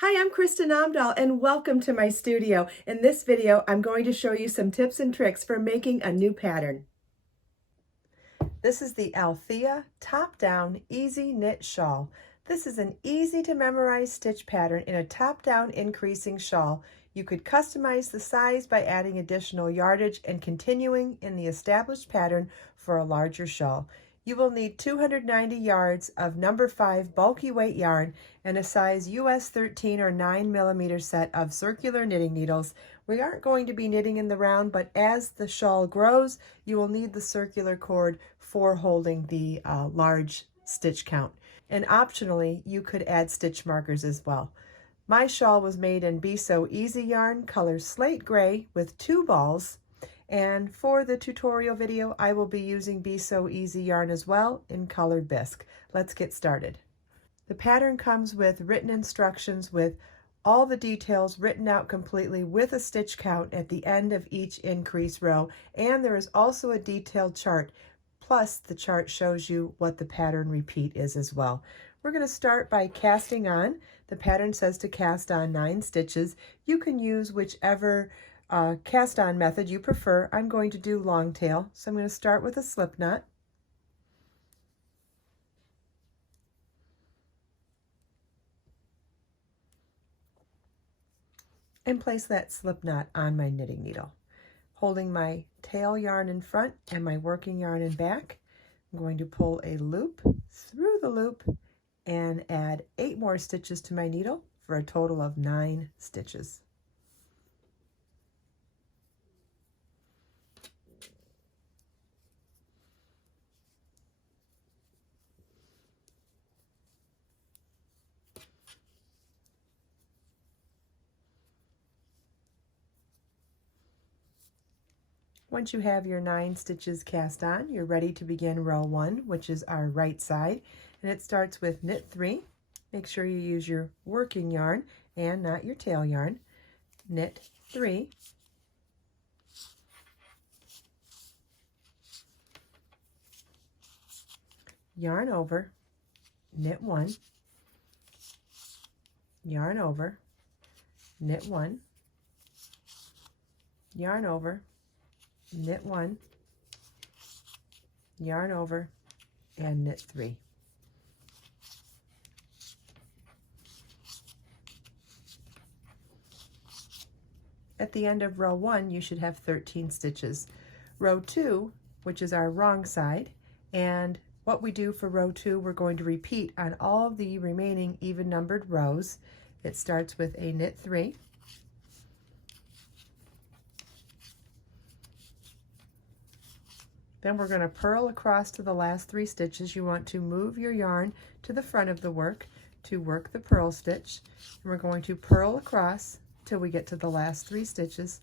Hi, I'm Kristin Omdahl and welcome to my studio. In this video, I'm going to show you some tips and tricks for making a new pattern. This is the Althea top-down easy knit shawl. This is an easy to memorize stitch pattern in a top-down increasing shawl. You could customize the size by adding additional yardage and continuing in the established pattern for a larger shawl. You will need 290 yards of number 5 bulky weight yarn and a size US 13 or 9 millimeter set of circular knitting needles. We aren't going to be knitting in the round, but as the shawl grows, you will need the circular cord for holding the large stitch count. And optionally, you could add stitch markers as well. My shawl was made in Be So Easy yarn, color slate gray with 2 balls. And for the tutorial video, I will be using Be So Easy yarn as well in colored bisque. Let's get started. The pattern comes with written instructions with all the details written out completely with a stitch count at the end of each increase row, and there is also a detailed chart, plus the chart shows you what the pattern repeat is as well. We're going to start by casting on. The pattern says to cast on 9 stitches. You can use whichever cast on method you prefer. I'm going to do long tail, so I'm going to start with a slip knot. And place that slip knot on my knitting needle. Holding my tail yarn in front and my working yarn in back, I'm going to pull a loop through the loop and add 8 more stitches to my needle for a total of 9 stitches. Once you have your 9 stitches cast on, you're ready to begin row 1, which is our right side, and it starts with knit 3. Make sure you use your working yarn and not your tail yarn. Knit 3, yarn over, knit 1, yarn over, knit 1, yarn over, knit 1, yarn over, and knit 3. At the end of row 1, you should have 13 stitches. Row 2, which is our wrong side, and what we do for row 2, we're going to repeat on all the remaining even numbered rows. It starts with a knit 3, then we're going to purl across to the last 3 stitches. You want to move your yarn to the front of the work to work the purl stitch. And we're going to purl across till we get to the last 3 stitches.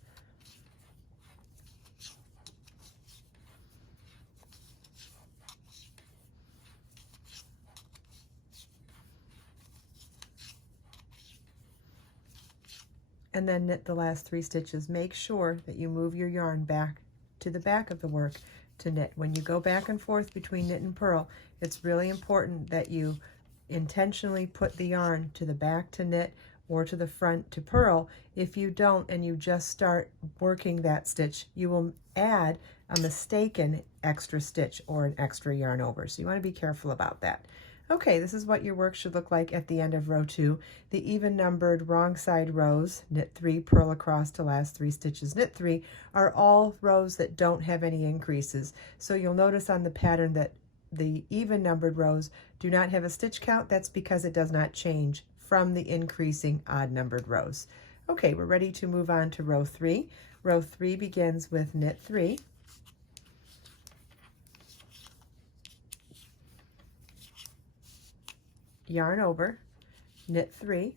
And then knit the last 3 stitches. Make sure that you move your yarn back to the back of the work to knit. When you go back and forth between knit and purl, it's really important that you intentionally put the yarn to the back to knit or to the front to purl. If you don't and you just start working that stitch, you will add a mistaken extra stitch or an extra yarn over. So you want to be careful about that. Okay, this is what your work should look like at the end of row 2. The even numbered wrong side rows, knit 3, purl across to last 3 stitches, knit 3, are all rows that don't have any increases. So you'll notice on the pattern that the even numbered rows do not have a stitch count. That's because it does not change from the increasing odd numbered rows. Okay, we're ready to move on to row 3. Row 3 begins with knit 3, yarn over, knit 3,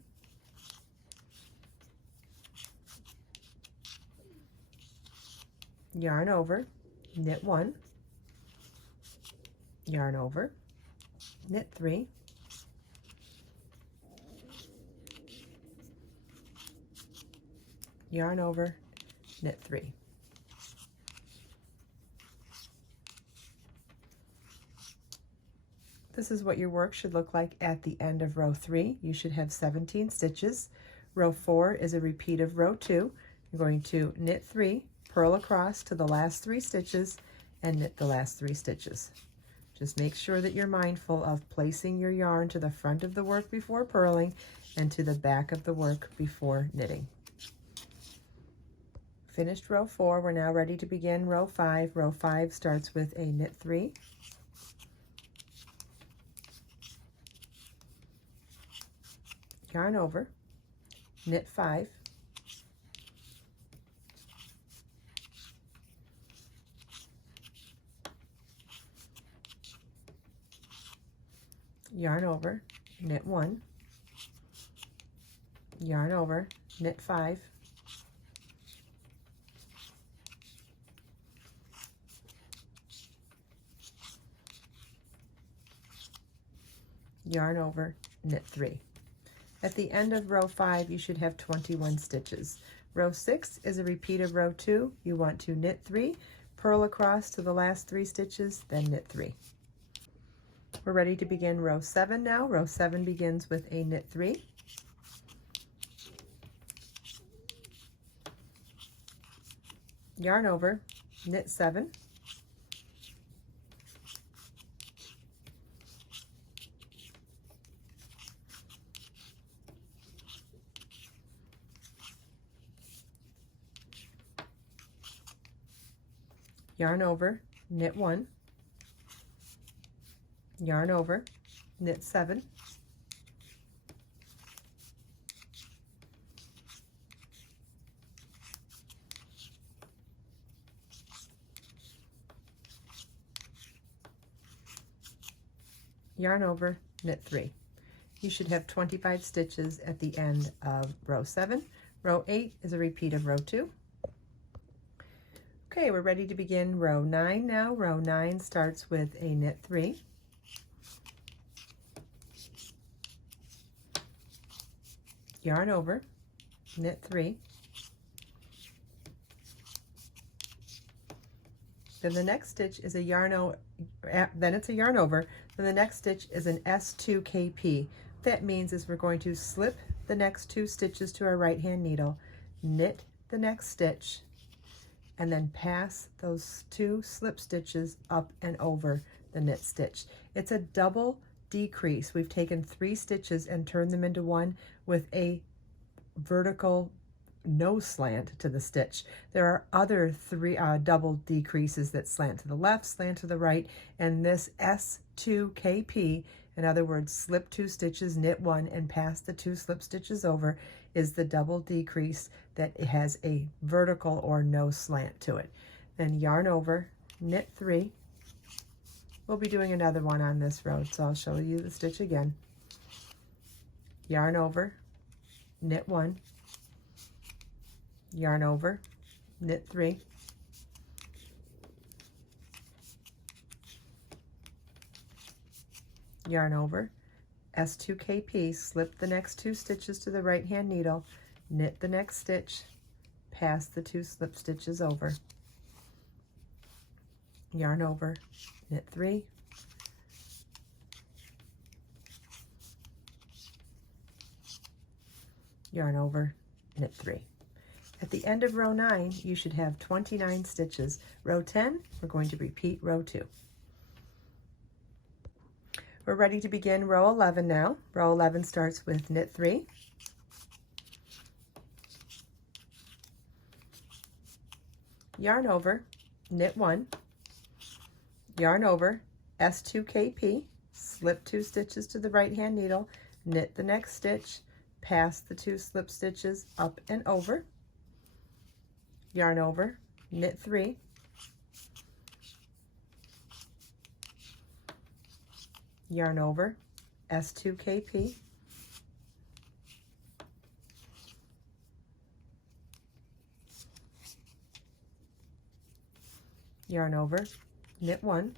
yarn over, knit 1, yarn over, knit 3, yarn over, knit 3. This is what your work should look like at the end of row 3. You should have 17 stitches. Row 4 is a repeat of row 2. You're going to knit 3, purl across to the last 3 stitches, and knit the last 3 stitches. Just make sure that you're mindful of placing your yarn to the front of the work before purling and to the back of the work before knitting. Finished row 4, we're now ready to begin row 5. Row 5 starts with a knit 3, yarn over, knit 5, yarn over, knit 1, yarn over, knit 5, yarn over, knit 3. At the end of row 5, you should have 21 stitches. Row 6 is a repeat of row 2. You want to knit 3, purl across to the last 3 stitches, then knit 3. We're ready to begin row 7 now. Row 7 begins with a knit 3, yarn over, knit 7, yarn over, knit 1, yarn over, knit 7, yarn over, knit 3. You should have 25 stitches at the end of row 7. Row 8 is a repeat of row 2. Okay, we're ready to begin row 9 now. Row 9 starts with a knit 3, yarn over, knit 3, then the next stitch is a yarn over, then it's a yarn over, then the next stitch is an S2KP. What that means is we're going to slip the next 2 stitches to our right hand needle, knit the next stitch, and then pass those 2 slip stitches up and over the knit stitch. It's a double decrease. We've taken 3 stitches and turned them into 1 with a vertical no slant to the stitch. There are other 3 double decreases that slant to the left, slant to the right, and this S2KP, in other words, slip 2 stitches, knit 1, and pass the 2 slip stitches over, is the double decrease that has a vertical or no slant to it. Then yarn over, knit 3. We'll be doing another one on this row, so I'll show you the stitch again. Yarn over, knit 1, yarn over, knit 3, yarn over, S2KP, slip the next 2 stitches to the right hand needle, knit the next stitch, pass the 2 slip stitches over, yarn over, knit 3, yarn over, knit 3. At the end of row 9, you should have 29 stitches. Row 10, we're going to repeat row 2. We're ready to begin row 11 now. Row 11 starts with knit 3, yarn over, knit 1, yarn over, S2KP, slip 2 stitches to the right hand needle, knit the next stitch, pass the 2 slip stitches up and over, yarn over, knit 3, yarn over, S2KP, yarn over, knit 1,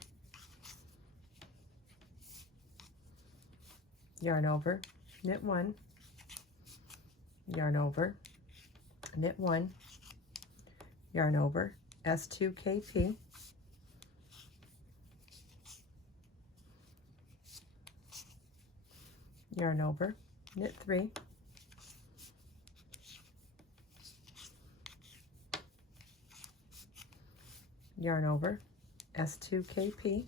yarn over, knit 1, yarn over, knit 1, yarn over, S2KP, yarn over, knit 3, yarn over, S2KP,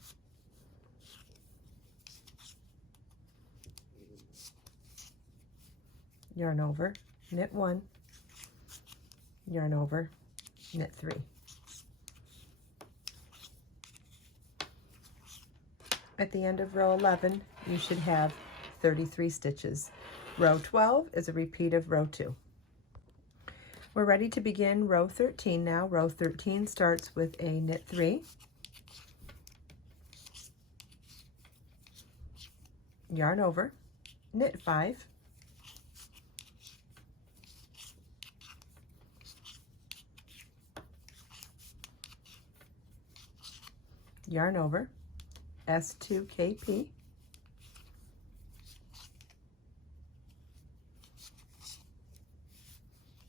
yarn over, knit 1, yarn over, knit 3. At the end of row 11, you should have 33 stitches. Row 12 is a repeat of row 2. We're ready to begin row 13 now. Row 13 starts with a knit 3, yarn over, knit 5, yarn over, S2KP,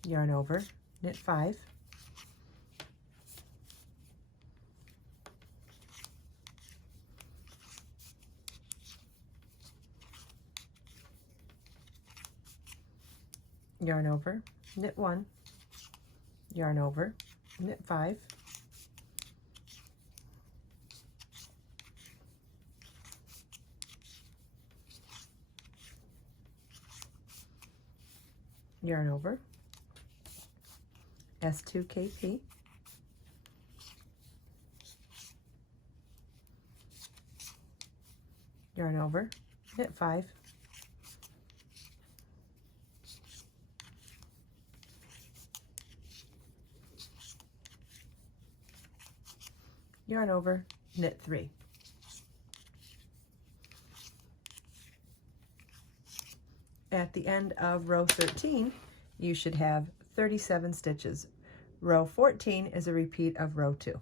yarn over, knit 5, yarn over, knit 1, yarn over, knit 5, yarn over, S2KP, yarn over, knit 5, yarn over, knit 3. At the end of row 13, you should have 37 stitches. Row 14 is a repeat of row 2.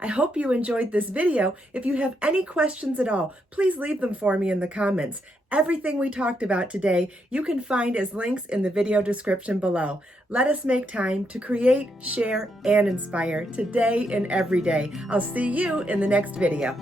I hope you enjoyed this video. If you have any questions at all, please leave them for me in the comments. Everything we talked about today, you can find as links in the video description below. Let us make time to create, share, and inspire today and every day. I'll see you in the next video.